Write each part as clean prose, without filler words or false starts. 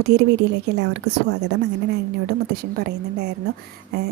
പുതിയൊരു വീഡിയോയിലേക്ക് എല്ലാവർക്കും സ്വാഗതം. അങ്ങനെ എന്നോട് മുത്തശ്ശൻ പറയുന്നുണ്ടായിരുന്നു,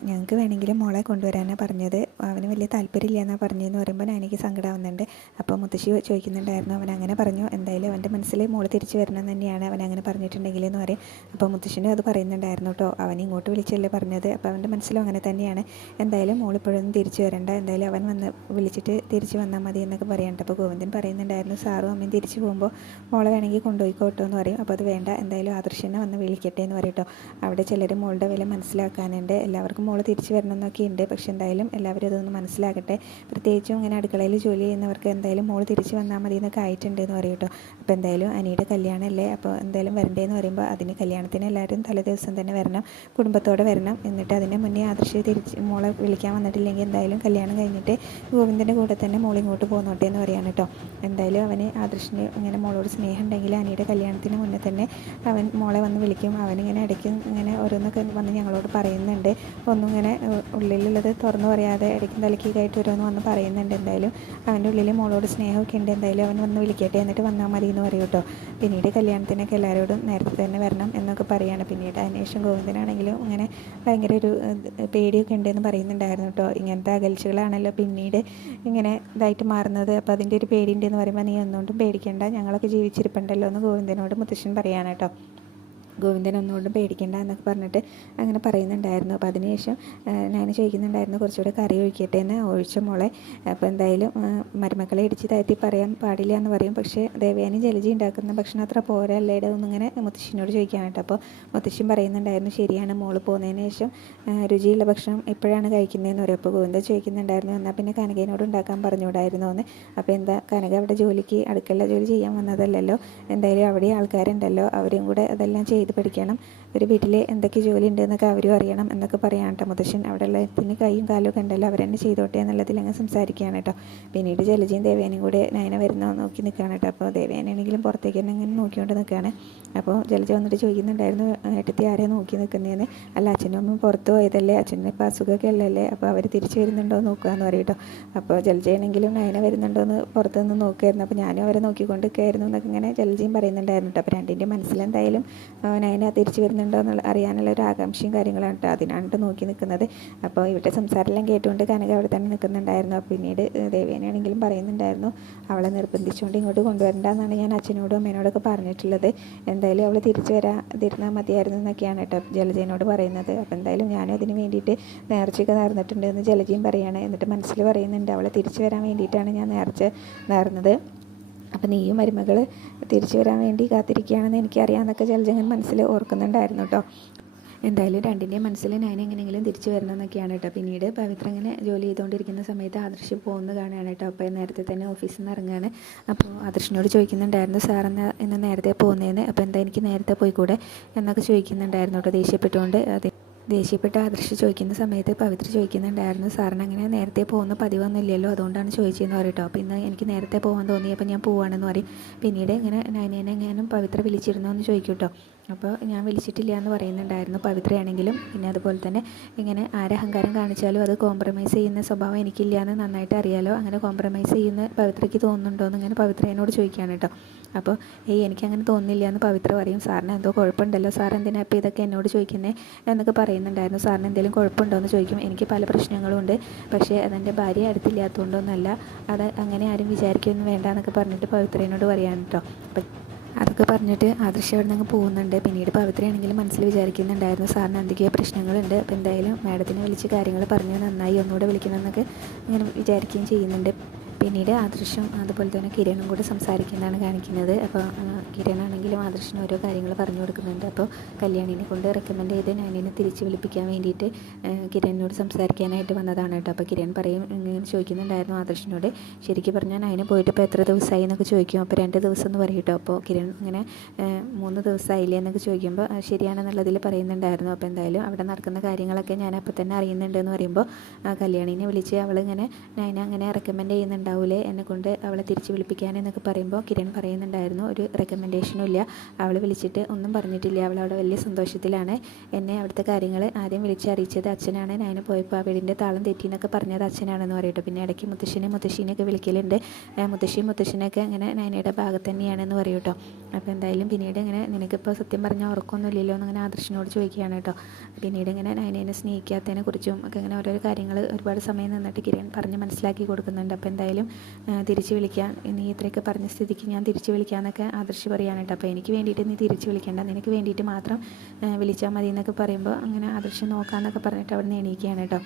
ഞങ്ങൾക്ക് വേണമെങ്കിൽ മോളെ കൊണ്ടുവരാനാണ് പറഞ്ഞത്, അവന് വലിയ താല്പര്യമില്ല എന്നാണ് പറഞ്ഞതെന്ന് പറയുമ്പോൾ എനിക്ക് സങ്കടമാവുന്നുണ്ട്. അപ്പോൾ മുത്തശ്ശി ചോദിക്കുന്നുണ്ടായിരുന്നു, അവൻ അങ്ങനെ പറഞ്ഞു, എന്തായാലും അവൻ്റെ മനസ്സിൽ മോള് തിരിച്ചു വരണം തന്നെയാണ് അവൻ അങ്ങനെ പറഞ്ഞിട്ടുണ്ടെങ്കിൽ എന്ന് പറയും. അപ്പോൾ മുത്തശ്ശനും അത് പറയുന്നുണ്ടായിരുന്നു കേട്ടോ, അവൻ ഇങ്ങോട്ട് വിളിച്ചല്ലേ പറഞ്ഞത്, അപ്പോൾ അവൻ്റെ മനസ്സിലും അങ്ങനെ തന്നെയാണ്. എന്തായാലും മോളിപ്പോഴൊന്നും തിരിച്ചു വരണ്ട, എന്തായാലും അവൻ വന്ന് വിളിച്ചിട്ട് തിരിച്ചു വന്നാൽ മതി എന്നൊക്കെ പറയണ്ട. അപ്പോൾ ഗോവിന്ദൻ പറയുന്നുണ്ടായിരുന്നു, സാറും അമ്മയും തിരിച്ചു പോകുമ്പോൾ മോളെ വേണമെങ്കിൽ കൊണ്ടുപോയിക്കോട്ടോ എന്ന് പറയും. അപ്പോൾ അത് വേണ്ട, എന്തായാലും ആദർശനെ വന്ന് വിളിക്കട്ടെ എന്ന് പറയട്ടോ. അവിടെ ചിലർ മോളുടെ വില മനസ്സിലാക്കാനുണ്ട്, എല്ലാവർക്കും മോള് തിരിച്ചു വരണം എന്നൊക്കെ ഉണ്ട്. പക്ഷെ എന്തായാലും എല്ലാവരും അതൊന്ന് മനസ്സിലാക്കട്ടെ, പ്രത്യേകിച്ചും ഇങ്ങനെ അടുക്കളയിൽ ജോലി ചെയ്യുന്നവർക്ക് എന്തായാലും മോള് തിരിച്ചു വന്നാൽ മതി എന്നൊക്കെ ആയിട്ടുണ്ട് എന്ന് പറയട്ടോ. അപ്പോൾ എന്തായാലും അനിയുടെ കല്യാണമല്ലേ, അപ്പോൾ എന്തായാലും വരണ്ടേന്ന് പറയുമ്പോൾ അതിന് കല്യാണത്തിന് എല്ലാവരും തലേ ദിവസം തന്നെ വരണം, കുടുംബത്തോടെ വരണം. എന്നിട്ട് അതിന് മുന്നേ ആദർശ് തിരിച്ച് മോളെ വിളിക്കാൻ വന്നിട്ടില്ലെങ്കിൽ എന്തായാലും കല്യാണം കഴിഞ്ഞിട്ട് ഗോവിന്ദൻ്റെ കൂടെ തന്നെ മോൾ ഇങ്ങോട്ട് പോന്നോട്ടെ എന്ന് പറയാണ് കേട്ടോ. എന്തായാലും അവന് ആദർശിന് ഇങ്ങനെ മോളോട് സ്നേഹം ഉണ്ടെങ്കിൽ അനിയുടെ കല്യാണത്തിന് മുന്നേ തന്നെ അവൻ മോളെ വന്ന് വിളിക്കും. അവനിങ്ങനെ ഇടയ്ക്ക് ഇങ്ങനെ ഓരോന്നൊക്കെ വന്ന് ഞങ്ങളോട് പറയുന്നുണ്ട്, ഒന്നും ഇങ്ങനെ ഉള്ളിലുള്ളത് തുറന്നു പറയാതെ ഇടയ്ക്കും തലയ്ക്കായിട്ട് ഓരോന്ന് വന്ന് പറയുന്നുണ്ട്. എന്തായാലും അവൻ്റെ ഉള്ളിൽ മോളോട് സ്നേഹമൊക്കെ ഉണ്ട്, എന്തായാലും അവൻ വന്ന് വിളിക്കട്ടെ, എന്നിട്ട് വന്നാൽ മതി എന്ന് പറയും കേട്ടോ. പിന്നീട് കല്യാണത്തിനൊക്കെ എല്ലാവരോടും നേരത്തെ തന്നെ വരണം എന്നൊക്കെ പറയുകയാണ്. പിന്നീട് അതിനുശേഷം ഗോവിന്ദനാണെങ്കിലും ഇങ്ങനെ ഭയങ്കര ഒരു പേടിയൊക്കെ ഉണ്ടെന്ന് പറയുന്നുണ്ടായിരുന്നു കേട്ടോ. ഇങ്ങനത്തെ അകൽച്ചകളാണല്ലോ പിന്നീട് ഇങ്ങനെ ഇതായിട്ട് മാറുന്നത്, അപ്പോൾ അതിൻ്റെ ഒരു പേടിയുണ്ടെന്ന് പറയുമ്പോൾ നീ ഒന്നുകൊണ്ടും പേടിക്കേണ്ട, ഞങ്ങളൊക്കെ ജീവിച്ചിരിപ്പുണ്ടല്ലോ എന്ന് ഗോവിന്ദനോട് മുത്തശ്ശൻ പറയാണ് കേട്ടോ. ഗോവിന്ദൻ ഒന്നുകൊണ്ടും പേടിക്കേണ്ട എന്നൊക്കെ പറഞ്ഞിട്ട് അങ്ങനെ പറയുന്നുണ്ടായിരുന്നു. അപ്പോൾ അതിനുശേഷം ഞാൻ ചോദിക്കുന്നുണ്ടായിരുന്നു, കുറച്ചുകൂടെ കറി ഒഴിക്കട്ടെ എന്ന്. ഒഴിച്ച മോളെ, അപ്പോൾ എന്തായാലും മരുമക്കളെ ഇടിച്ച് താഴ്ത്തി പറയാൻ പാടില്ല എന്ന് പറയും. പക്ഷേ ദേവയാനി ജലജി ഉണ്ടാക്കുന്ന ഭക്ഷണം അത്ര പോരല്ലേടെ ഒന്നിങ്ങനെ മുത്തശ്ശിനോട് ചോദിക്കാൻ കേട്ടോ. അപ്പോൾ മുത്തശ്ശൻ പറയുന്നുണ്ടായിരുന്നു, ശരിയാണ്, മോള് പോകുന്നതിന് ശേഷം രുചിയുള്ള ഭക്ഷണം എപ്പോഴാണ് കഴിക്കുന്നതെന്ന് പറയും. അപ്പോൾ ഗോവിന്ദൻ ചോദിക്കുന്നുണ്ടായിരുന്നു, എന്നാൽ പിന്നെ കനകേനോട് ഉണ്ടാക്കാൻ പറഞ്ഞുകൂടായിരുന്നു എന്ന്. അപ്പോൾ എന്താ കനക അവിടെ ജോലിക്ക് അടുക്കള ജോലി ചെയ്യാൻ വന്നതല്ലല്ലോ, എന്തായാലും അവിടെ ആൾക്കാരുണ്ടല്ലോ, അവരും കൂടെ അതെല്ലാം ചെയ്ത് പഠിക്കണം, ഒരു വീട്ടിൽ എന്തൊക്കെ ജോലി ഉണ്ട് എന്നൊക്കെ അവരും അറിയണം എന്നൊക്കെ പറയാൻ കേട്ടോ. മുത്തശ്ശൻ അവിടെ ഉള്ളതിന് കൈയും കാലും ഒക്കെ ഉണ്ടല്ലോ, അവരെന്നെ ചെയ്തോട്ടെ എന്നുള്ളതിൽ അങ്ങ് സംസാരിക്കുകയാണ് കേട്ടോ. പിന്നീട് ജലജയും ദേവേനയും കൂടെ നയന വരുന്ന നോക്കി നിൽക്കുകയാണ് കേട്ടോ. അപ്പോൾ ദേവേനാണെങ്കിലും പുറത്തേക്ക് തന്നെ ഇങ്ങനെ നോക്കിക്കൊണ്ട് നിൽക്കുകയാണ്. അപ്പോൾ ജലജ വന്നിട്ട് ചോദിക്കുന്നുണ്ടായിരുന്നു, ഏട്ടത്തി ആരെയാണ് നോക്കി നിൽക്കുന്നതെന്ന്. അല്ല, അച്ഛനും അമ്മയും പുറത്ത് പോയതല്ലേ, അച്ഛനും ഇപ്പോൾ അസുഖമൊക്കെ അല്ലല്ലേ, അപ്പോൾ അവർ തിരിച്ച് വരുന്നുണ്ടോ നോക്കുക എന്ന് പറയും കേട്ടോ. അപ്പോൾ ജലജയാണെങ്കിലും നയന വരുന്നുണ്ടോ എന്ന് പുറത്തുനിന്ന് നോക്കുമായിരുന്നു. അപ്പോൾ ഞാനും അവരെ നോക്കിക്കൊണ്ടിരിക്കുകയായിരുന്നു എന്നൊക്കെ ഇങ്ങനെ ജലജയും പറയുന്നുണ്ടായിരുന്നു കേട്ടോ. അപ്പോൾ രണ്ടിൻ്റെ മനസ്സിലെന്തായാലും നയന തിരിച്ചു വരുന്നുണ്ടോ എന്നുള്ള അറിയാനുള്ള ഒരു ആകാംക്ഷയും കാര്യങ്ങളാണ് കേട്ടോ, അതിനാണ് നോക്കി നിൽക്കുന്നത്. അപ്പോൾ ഇവരുടെ സംസാരമെല്ലാം കേട്ടുകൊണ്ട് കനക അവിടെ തന്നെ നിൽക്കുന്നുണ്ടായിരുന്നു. അപ്പോൾ പിന്നീട് ദേവേനാണെങ്കിലും പറയുന്നുണ്ടായിരുന്നു, അവളെ നിർബന്ധിച്ചുകൊണ്ട് ഇങ്ങോട്ട് കൊണ്ടുവരണ്ടെന്നാണ് ഞാൻ അച്ഛനോടും അമ്മേനോടൊക്കെ പറഞ്ഞിട്ടുള്ളത്, എന്തായാലും അവൾ തിരിച്ചു വരാതിരുന്നാൽ മതിയായിരുന്നു എന്നൊക്കെയാണ് കേട്ടോ ജലജയോട് പറയുന്നത്. അപ്പോൾ എന്തായാലും ഞാനും അതിന് വേണ്ടിയിട്ട് നേർച്ചയൊക്കെ നേർന്നിട്ടുണ്ട് എന്ന് ജലജയും പറയുകയാണ്. എന്നിട്ട് മനസ്സിൽ പറയുന്നുണ്ട്, അവളെ തിരിച്ചു വരാൻ വേണ്ടിയിട്ടാണ് ഞാൻ നേർച്ച നേർന്നത്, അപ്പം നീയും മരുമകൾ തിരിച്ചു വരാൻ വേണ്ടി കാത്തിരിക്കുകയാണെന്ന് എനിക്കറിയാമെന്നൊക്കെ ജലജ മനസ്സിൽ ഓർക്കുന്നുണ്ടായിരുന്നു കേട്ടോ. എന്തായാലും രണ്ടിൻ്റെയും മനസ്സിൽ ഞാൻ എങ്ങനെയെങ്കിലും തിരിച്ചു വരണം എന്നൊക്കെയാണ് കേട്ടോ. പിന്നീട് പവിത്ര ഇങ്ങനെ ജോലി ചെയ്തുകൊണ്ടിരിക്കുന്ന സമയത്ത് ആദർശ് പോകുന്നത് കാണുകയാണ് കേട്ടോ. അപ്പോൾ നേരത്തെ തന്നെ ഓഫീസിൽ നിന്ന് ഇറങ്ങുകയാണ്. അപ്പോൾ ആദർശിനോട് ചോദിക്കുന്നുണ്ടായിരുന്നു, സാർ ഇന്ന് നേരത്തെ പോകുന്നതെന്ന്, അപ്പോൾ എന്താ എനിക്ക് നേരത്തെ പോയിക്കൂടെ എന്നൊക്കെ ചോദിക്കുന്നുണ്ടായിരുന്നു കേട്ടോ, ദേഷ്യപ്പെട്ടുകൊണ്ട്. ദേഷ്യപ്പെട്ട ആദർശ് ചോദിക്കുന്ന സമയത്ത് പവിത്ര ചോദിക്കുന്നുണ്ടായിരുന്നു, സാറിന് അങ്ങനെ നേരത്തെ പോകുന്ന പതിവൊന്നുമില്ലല്ലോ, അതുകൊണ്ടാണ് ചോദിച്ചതെന്ന് പറയട്ടോ. അപ്പോൾ ഇന്ന് എനിക്ക് നേരത്തെ പോകാൻ തോന്നിയപ്പോൾ ഞാൻ പോവാണെന്ന് പറയും. പിന്നീട് ഇങ്ങനെ നയനേനെ എങ്ങാനും പവിത്ര വിളിച്ചിരുന്നോ എന്ന് ചോദിക്കും കേട്ടോ. അപ്പോൾ ഞാൻ വിളിച്ചിട്ടില്ല എന്ന് പറയുന്നുണ്ടായിരുന്നു പവിത്രയാണെങ്കിലും. പിന്നെ അതുപോലെ തന്നെ ഇങ്ങനെ ആരഹങ്കാരം കാണിച്ചാലും അത് കോംപ്രമൈസ് ചെയ്യുന്ന സ്വഭാവം എനിക്കില്ല എന്ന് നന്നായിട്ട് അറിയാലോ, അങ്ങനെ കോംപ്രമൈസ് ചെയ്യുന്ന പവിത്രയ്ക്ക് തോന്നുന്നുണ്ടോ എന്ന് ഇങ്ങനെ പവിത്ര എന്നോട് ചോദിക്കുകയാണ് കേട്ടോ. അപ്പോൾ എനിക്കങ്ങനെ തോന്നുന്നില്ല എന്ന് പവിത്ര പറയും. സാറിന് എന്തോ കുഴപ്പമുണ്ടല്ലോ, സാർ എന്തിനാ ഇപ്പോൾ ഇതൊക്കെ എന്നോട് ചോദിക്കുന്നത് എന്നൊക്കെ പറയുന്നുണ്ടായിരുന്നു. സാറിന് എന്തെങ്കിലും കുഴപ്പമുണ്ടോ എന്ന് ചോദിക്കും. എനിക്ക് പല പ്രശ്നങ്ങളും ഉണ്ട്, പക്ഷേ അതെൻ്റെ ഭാര്യ അടുത്തില്ലാത്തതുകൊണ്ടൊന്നുമല്ല, അത് അങ്ങനെ ആരും വിചാരിക്കൊന്നും വേണ്ട എന്നൊക്കെ പറഞ്ഞിട്ട് പവിത്രേനോട് പറയാൻ കേട്ടോ. അപ്പം അതൊക്കെ പറഞ്ഞിട്ട് ആദർശ് അവിടെ നിന്ന് പോകുന്നുണ്ട്. പിന്നീട് പവിത്രയാണെങ്കിലും മനസ്സിൽ വിചാരിക്കുന്നുണ്ടായിരുന്നു, സാറിന് എന്തൊക്കെയോ പ്രശ്നങ്ങളുണ്ട്, അപ്പോൾ എന്തായാലും മാഡത്തിനെ വിളിച്ച് കാര്യങ്ങൾ പറഞ്ഞ് നന്നായി ഒന്നുകൂടെ വിളിക്കണമെന്നൊക്കെ ഇങ്ങനെ വിചാരിക്കുകയും ചെയ്യുന്നുണ്ട്. പിന്നീട് ആദർശും അതുപോലെ തന്നെ കിരണും കൂടെ സംസാരിക്കുന്നതാണ് കാണിക്കുന്നത്. അപ്പോൾ കിരണാണെങ്കിലും ആദർശിന് ഓരോ കാര്യങ്ങൾ പറഞ്ഞു കൊടുക്കുന്നുണ്ട്. അപ്പോൾ കല്യാണിനെ കൊണ്ട് റെക്കമെൻഡ് ചെയ്ത് ഞാനിനെ തിരിച്ച് വിളിപ്പിക്കാൻ വേണ്ടിയിട്ട് കിരണിനോട് സംസാരിക്കാനായിട്ട് വന്നതാണ് കേട്ടോ. അപ്പോൾ കിരൺ പറയും, ഇങ്ങനെ ചോദിക്കുന്നുണ്ടായിരുന്നു ആദർശിനോട്, ശരിക്കും പറഞ്ഞാൽ അതിന് പോയിട്ട് ഇപ്പോൾ എത്ര ദിവസമായി എന്നൊക്കെ ചോദിക്കും. അപ്പോൾ 2 ദിവസം എന്ന് പറയും കേട്ടോ. അപ്പോൾ കിരൺ ഇങ്ങനെ 3 ദിവസമായില്ലേ എന്നൊക്കെ ചോദിക്കുമ്പോൾ ശരിയാണെന്നുള്ളതിൽ പറയുന്നുണ്ടായിരുന്നു. അപ്പോൾ എന്തായാലും അവിടെ നടക്കുന്ന കാര്യങ്ങളൊക്കെ ഞാൻ അപ്പോൾ തന്നെ അറിയുന്നുണ്ടെന്ന് പറയുമ്പോൾ കല്യാണിനെ വിളിച്ച് അവളിങ്ങനെ നയന അങ്ങനെ റെക്കമെൻഡ് ചെയ്യുന്നുണ്ട് ഉണ്ടാവില്ലേ എന്നെക്കൊണ്ട് അവളെ തിരിച്ച് വിളിപ്പിക്കാനെന്നൊക്കെ പറയുമ്പോൾ കിരൺ പറയുന്നുണ്ടായിരുന്നു ഒരു റെക്കമെൻഡേഷനും ഇല്ല, അവൾ വിളിച്ചിട്ട് ഒന്നും പറഞ്ഞിട്ടില്ല, അവളവിടെ വലിയ സന്തോഷത്തിലാണ്. എന്നെ അവിടുത്തെ കാര്യങ്ങൾ ആദ്യം വിളിച്ചറിയിച്ചത് അച്ഛനാണ്, ഞാൻ പോയപ്പോൾ ആ വീടിൻ്റെ താളം തെറ്റിയെന്നൊക്കെ പറഞ്ഞത് അച്ഛനാണെന്ന് പറയട്ടോ. പിന്നെ ഇടയ്ക്ക് മുത്തശ്ശീനെയൊക്കെ വിളിക്കലുണ്ട്, മുത്തശ്ശനൊക്കെ അങ്ങനെ നയനയുടെ ഭാഗത്ത് തന്നെയാണെന്ന് പറയും കേട്ടോ. അപ്പോൾ എന്തായാലും പിന്നീട് ഇങ്ങനെ നിനക്കിപ്പോൾ സത്യം പറഞ്ഞാൽ ഉറക്കമൊന്നുമില്ലല്ലോ എന്നങ്ങനെ ആദർശിനോട് ചോദിക്കുകയാണ് കേട്ടോ. പിന്നീട് ഇങ്ങനെ നയനേനെ സ്നേഹിക്കാത്തതിനെ കുറിച്ചും ഒക്കെ ഇങ്ങനെ ഓരോരോ കാര്യങ്ങൾ ഒരുപാട് സമയം നിന്നിട്ട് കിരൺ പറഞ്ഞ് മനസ്സിലാക്കി കൊടുക്കുന്നുണ്ട്. അപ്പോൾ എന്തായാലും തിരിച്ച് വിളിക്കാം, നീ ഇത്രയൊക്കെ പറഞ്ഞ സ്ഥിതിക്ക് ഞാൻ തിരിച്ച് വിളിക്കാമെന്നൊക്കെ ആദർശ് പറയുകയാണ് കേട്ടോ. അപ്പോൾ എനിക്ക് വേണ്ടിയിട്ട് നീ തിരിച്ച് വിളിക്കേണ്ട, നിനക്ക് വേണ്ടിയിട്ട് മാത്രം വിളിച്ചാൽ മതി എന്നൊക്കെ പറയുമ്പോൾ അങ്ങനെ ആദർശ് നോക്കാമെന്നൊക്കെ പറഞ്ഞിട്ട് അവിടെ നിന്ന് എണീക്കുകയാണ് കേട്ടോ.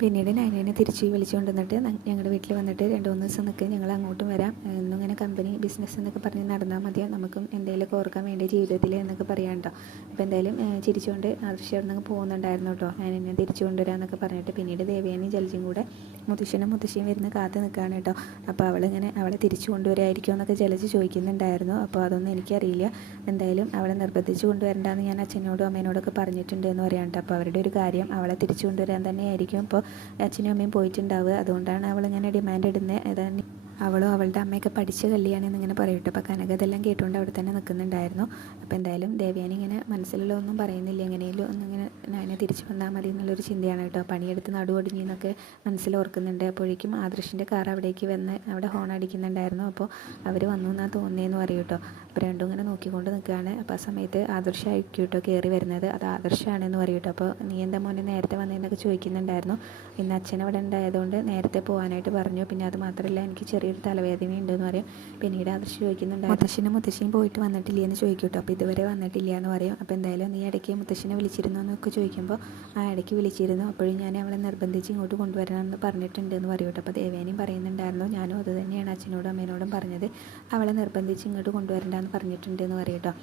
പിന്നീട് നയനേനെ തിരിച്ച് വിളിച്ചുകൊണ്ട് വന്നിട്ട് ഞങ്ങളുടെ വീട്ടിൽ വന്നിട്ട് 2-3 ദിവസം നിൽക്കുക, ഞങ്ങൾ അങ്ങോട്ടും വരാം, എന്നും ഇങ്ങനെ കമ്പനി ബിസിനസ് എന്നൊക്കെ പറഞ്ഞ് നടന്നാൽ മതിയോ, നമുക്കും എന്തെങ്കിലുമൊക്കെ ഓർക്കാൻ വേണ്ടി ജീവിതത്തിൽ എന്നൊക്കെ പറയാം കേട്ടോ. അപ്പോൾ എന്തായാലും ചിരിച്ചുകൊണ്ട് ആദർശം അവിടെ നിന്ന് പോകുന്നുണ്ടായിരുന്നു കേട്ടോ, നയനെ തിരിച്ചു കൊണ്ടുവരാമെന്നൊക്കെ പറഞ്ഞിട്ട്. പിന്നീട് ദേവയാനിയും ജലജയും കൂടെ മുത്തശ്ശിയും വരുന്ന കാത്ത് നിൽക്കുകയാണ് കേട്ടോ. അപ്പോൾ അവളെ തിരിച്ചു കൊണ്ടുവരായിരിക്കുമോ എന്നൊക്കെ ജലജ ചോദിക്കുന്നുണ്ടായിരുന്നു. അപ്പോൾ അതൊന്നും എനിക്കറിയില്ല, എന്തായാലും അവളെ നിർബന്ധിച്ച് കൊണ്ടുവരണ്ടെന്ന് ഞാൻ അച്ഛനോടും അമ്മേനോടൊക്കെ പറഞ്ഞിട്ടുണ്ട് എന്ന് പറയാം കേട്ടോ. അപ്പോൾ അവരുടെ ഒരു കാര്യം അവളെ തിരിച്ചു കൊണ്ടുവരാൻ തന്നെയായിരിക്കും ഇപ്പോൾ അച്ഛനും അമ്മയും പോയിട്ടുണ്ടാവുക, അതുകൊണ്ടാണ് അവളിങ്ങനെ ഡിമാൻഡ് ഇടുന്നത്. അതാണ് അവളും അവളുടെ അമ്മയൊക്കെ പഠിച്ച കല്യാണമെന്ന് ഇങ്ങനെ പറയട്ടെ. അപ്പോൾ കനക ഇതെല്ലാം കേട്ടുകൊണ്ട് അവിടെ തന്നെ നിൽക്കുന്നുണ്ടായിരുന്നു. അപ്പോൾ എന്തായാലും ദേവയാനി ഇങ്ങനെ മനസ്സിലുള്ള ഒന്നും പറയുന്നില്ല, എങ്ങനെയും ഒന്നിങ്ങനെ ഞാൻ തിരിച്ചു വന്നാൽ മതി എന്നുള്ളൊരു ചിന്തയാണ് കേട്ടോ. പണിയെടുത്ത് നടുവൊടിഞ്ഞെന്നൊക്കെ മനസ്സിലോർക്കുന്നുണ്ട്. അപ്പോഴേക്കും ആദർശിൻ്റെ കാർ അവിടേക്ക് വന്ന് അവിടെ ഹോൺ അടിക്കുന്നുണ്ടായിരുന്നു. അപ്പോൾ അവർ വന്നു എന്നാണ് തോന്നിയെന്ന് പറയും കേട്ടോ. അപ്പോൾ രണ്ടും ഇങ്ങനെ നോക്കിക്കൊണ്ട് നിൽക്കുകയാണ്. അപ്പോൾ ആ സമയത്ത് ആദർശമായിരിക്കും കേട്ടോ കയറി വരുന്നത്, അത് ആദർശമാണെന്ന് പറയും കേട്ടോ. അപ്പോൾ നീ എന്താ മോനെ നേരത്തെ വന്നതെന്നൊക്കെ ചോദിക്കുന്നുണ്ടായിരുന്നു. ഇന്ന് അച്ഛൻ അവിടെ ഉണ്ടായതുകൊണ്ട് നേരത്തെ പോകാനായിട്ട് പറഞ്ഞു, പിന്നെ അത് മാത്രമല്ല എനിക്ക് ചെറിയൊരു തലവേദന ഉണ്ടെന്ന് പറയും. പിന്നീട് ആദർശ് ചോദിക്കുന്നുണ്ട് മുത്തശ്ശിയും പോയിട്ട് വന്നിട്ടില്ല എന്ന് ചോദിക്കും കേട്ടോ. അപ്പോൾ ഇതുവരെ വന്നിട്ടില്ല എന്ന് പറയും. അപ്പോൾ എന്തായാലും നീ ഇടയ്ക്ക് മുത്തശ്ശിനെ വിളിച്ചിരുന്നു എന്നൊക്കെ ചോദിക്കുമ്പോൾ ആ ഇടയ്ക്ക് വിളിച്ചിരുന്നു, അപ്പോഴും ഞാൻ അവളെ നിർബന്ധിച്ച് ഇങ്ങോട്ട് കൊണ്ടുവരണമെന്ന് പറഞ്ഞിട്ടുണ്ട് എന്ന് പറയും കേട്ടോ. അപ്പോൾ ദേവേനയും പറയുന്നുണ്ടായിരുന്നു, ഞാനും അത് തന്നെയാണ് അച്ഛനോടും അമ്മേനോടും പറഞ്ഞത്, അവളെ നിർബന്ധിച്ച് ഇങ്ങോട്ട് കൊണ്ടുവരണ്ടെന്ന് പറഞ്ഞിട്ടുണ്ട് എന്ന് പറയും കേട്ടോ.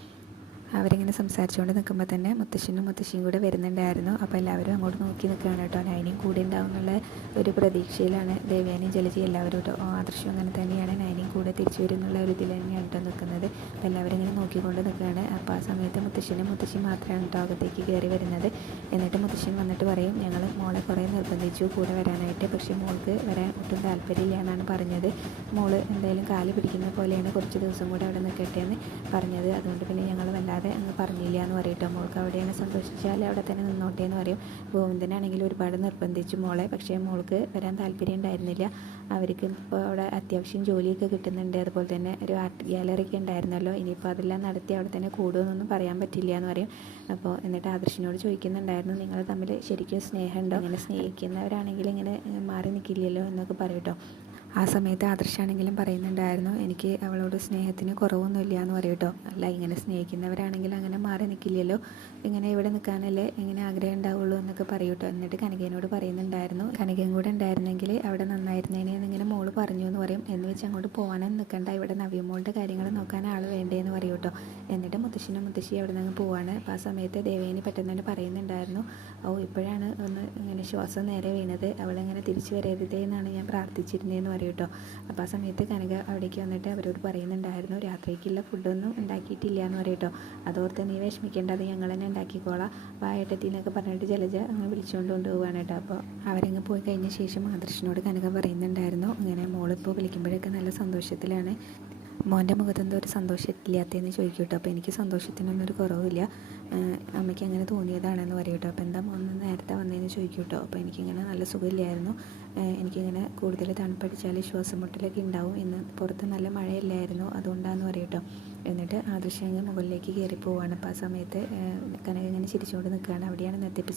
അവരിങ്ങനെ സംസാരിച്ചുകൊണ്ട് നിൽക്കുമ്പോൾ തന്നെ മുത്തശ്ശിയും കൂടെ വരുന്നുണ്ടായിരുന്നു. അപ്പോൾ എല്ലാവരും അങ്ങോട്ട് നോക്കി നിൽക്കുകയാണ് കേട്ടോ. നയനയും കൂടെ ഉണ്ടാവും എന്നുള്ള ഒരു പ്രതീക്ഷയിലാണ് ദേവയാനിയും ജലജയും എല്ലാവരും കേട്ടോ. ആദർശം അങ്ങനെ തന്നെയാണ്, നയനയും കൂടെ തിരിച്ചു വരും എന്നുള്ള ഒരു ഇതിൽ തന്നെയാണ് കേട്ടോ നിൽക്കുന്നത്. അപ്പോൾ എല്ലാവരും ഇങ്ങനെ നോക്കിക്കൊണ്ട് നിൽക്കുകയാണ്. അപ്പോൾ ആ സമയത്ത് മുത്തശ്ശി മാത്രമാണ് കേട്ടോ അകത്തേക്ക് കയറി വരുന്നത്. എന്നിട്ട് മുത്തശ്ശൻ വന്നിട്ട് പറയും, ഞങ്ങൾ മോളെ കുറേ നിർബന്ധിച്ചു കൂടെ വരാനായിട്ട്, പക്ഷേ മോൾക്ക് വരാൻ ഒട്ടും താല്പര്യമില്ല എന്നാണ് പറഞ്ഞത്, മോള് എന്തായാലും കാല് പിടിക്കുന്ന പോലെയാണ് കുറച്ച് ദിവസം കൂടെ അവിടെ നിൽക്കട്ടെ എന്ന് പറഞ്ഞത്, അതുകൊണ്ട് പിന്നെ ഞങ്ങൾ വല്ലാതെ അങ്ങ് പറഞ്ഞില്ല എന്ന് പറയട്ടോ. മോൾക്ക് അവിടെയാണ് സന്തോഷിച്ചാൽ അവിടെ തന്നെ നിന്നോട്ടെ എന്ന് പറയും. ഗോവിന്ദനാണെങ്കിൽ ഒരുപാട് നിർബന്ധിച്ചു മോളെ, പക്ഷേ മോൾക്ക് വരാൻ താല്പര്യം ഉണ്ടായിരുന്നില്ല. അവർക്ക് ഇപ്പോൾ അവിടെ അത്യാവശ്യം ജോലിയൊക്കെ കിട്ടുന്നുണ്ട്, അതുപോലെ തന്നെ ഒരു ആർട്ട് ഗ്യാലറി ഒക്കെ ഉണ്ടായിരുന്നല്ലോ, ഇനിയിപ്പോൾ അതെല്ലാം നടത്തി അവിടെ തന്നെ കൂടുമെന്നൊന്നും പറയാൻ പറ്റില്ല എന്ന് പറയും. അപ്പോൾ എന്നിട്ട് ആദർശിനോട് ചോദിക്കുന്നുണ്ടായിരുന്നു, നിങ്ങൾ തമ്മിൽ ശരിക്കും സ്നേഹമുണ്ടോ, അങ്ങനെ സ്നേഹിക്കുന്നവരാണെങ്കിൽ ഇങ്ങനെ മാറി നിൽക്കില്ലല്ലോ എന്നൊക്കെ പറയട്ടോ. ആ സമയത്ത് ആദർശാണെങ്കിലും പറയുന്നുണ്ടായിരുന്നു, എനിക്ക് അവളോട് സ്നേഹത്തിന് കുറവൊന്നുമില്ല എന്ന് പറയും കേട്ടോ. അല്ല, ഇങ്ങനെ സ്നേഹിക്കുന്നവരാണെങ്കിൽ അങ്ങനെ മാറി നിൽക്കില്ലല്ലോ, ഇങ്ങനെ ഇവിടെ നിൽക്കാനല്ലേ ഇങ്ങനെ ആഗ്രഹം ഉണ്ടാവുള്ളൂ എന്നൊക്കെ പറയും കേട്ടോ. എന്നിട്ട് കനകയോട് പറയുന്നുണ്ടായിരുന്നു, കനകയും കൂടെ ഉണ്ടായിരുന്നെങ്കിൽ അവിടെ നന്നായിരുന്നേനെ എന്നിങ്ങനെ മോള് പറഞ്ഞു എന്ന് പറയും. എന്ന് വെച്ച് അങ്ങോട്ട് പോകാനൊന്നും നിൽക്കണ്ട, ഇവിടെ നവ്യമോളുടെ കാര്യങ്ങൾ നോക്കാൻ ആൾ വേണ്ടേന്ന് പറയും കേട്ടോ. എന്നിട്ട് മുത്തശ്ശി അവിടെ നിന്ന് പോവാണ്. അപ്പോൾ ആ സമയത്ത് ദേവേനി പെട്ടെന്ന് തന്നെ പറയുന്നുണ്ടായിരുന്നു, ഇപ്പോഴാണ് ഒന്ന് ഇങ്ങനെ ശ്വാസം നേരെ വീണത്, അവളിങ്ങനെ തിരിച്ചു വരരുതേ എന്നാണ് ഞാൻ പ്രാർത്ഥിച്ചിരുന്നതെന്ന് പറയും കേട്ടോ. അപ്പോൾ ആ സമയത്ത് കനക അവിടേക്ക് വന്നിട്ട് അവരോട് പറയുന്നുണ്ടായിരുന്നു, രാത്രിക്കുള്ള ഫുഡൊന്നും ഉണ്ടാക്കിയിട്ടില്ല എന്ന് പറയും കേട്ടോ. അതോർത്ത് നീ വിഷമിക്കേണ്ടത്, ഞങ്ങൾ തന്നെ ഉണ്ടാക്കിക്കോളാം, വായട്ടത്തി എന്നൊക്കെ പറഞ്ഞിട്ട് ജലജ അങ്ങ് വിളിച്ചുകൊണ്ട് കൊണ്ടുപോവാണ് കേട്ടോ. അപ്പോൾ അവരങ്ങ് പോയി കഴിഞ്ഞ ശേഷം ആദർശിനോട് കനക പറയുന്നുണ്ടായിരുന്നു, ഇങ്ങനെ മോളിപ്പോൾ വിളിക്കുമ്പോഴൊക്കെ നല്ല സന്തോഷത്തിലാണ്, മോൻ്റെ മുഖത്തെന്തോ ഒരു സന്തോഷമില്ലാത്തതെന്ന് ചോദിക്കും കേട്ടോ. അപ്പോൾ എനിക്ക് സന്തോഷത്തിനൊന്നും ഒരു കുറവില്ല, അമ്മയ്ക്ക് അങ്ങനെ തോന്നിയതാണെന്ന് പറയും കേട്ടോ. അപ്പോൾ എന്താ മോൻ നേരത്തെ വന്നതെന്ന് ചോദിക്കും കേട്ടോ. അപ്പോൾ എനിക്കിങ്ങനെ നല്ല സുഖമില്ലായിരുന്നു, എനിക്കിങ്ങനെ കൂടുതൽ തണുപ്പടിച്ചാൽ ശ്വാസം മുട്ടലൊക്കെ ഉണ്ടാവും, ഇന്ന് പുറത്ത് നല്ല മഴയില്ലായിരുന്നു, അതുകൊണ്ടാണെന്ന് പറയും കേട്ടോ. എന്നിട്ട് ആദർശം മുകളിലേക്ക് കയറി പോവുകയാണ്. അപ്പോൾ ആ സമയത്ത് കനക ഇങ്ങനെ ചിരിച്ചുകൊണ്ട് നിൽക്കുകയാണ്. അവിടെയാണ് ഇന്നത്തെ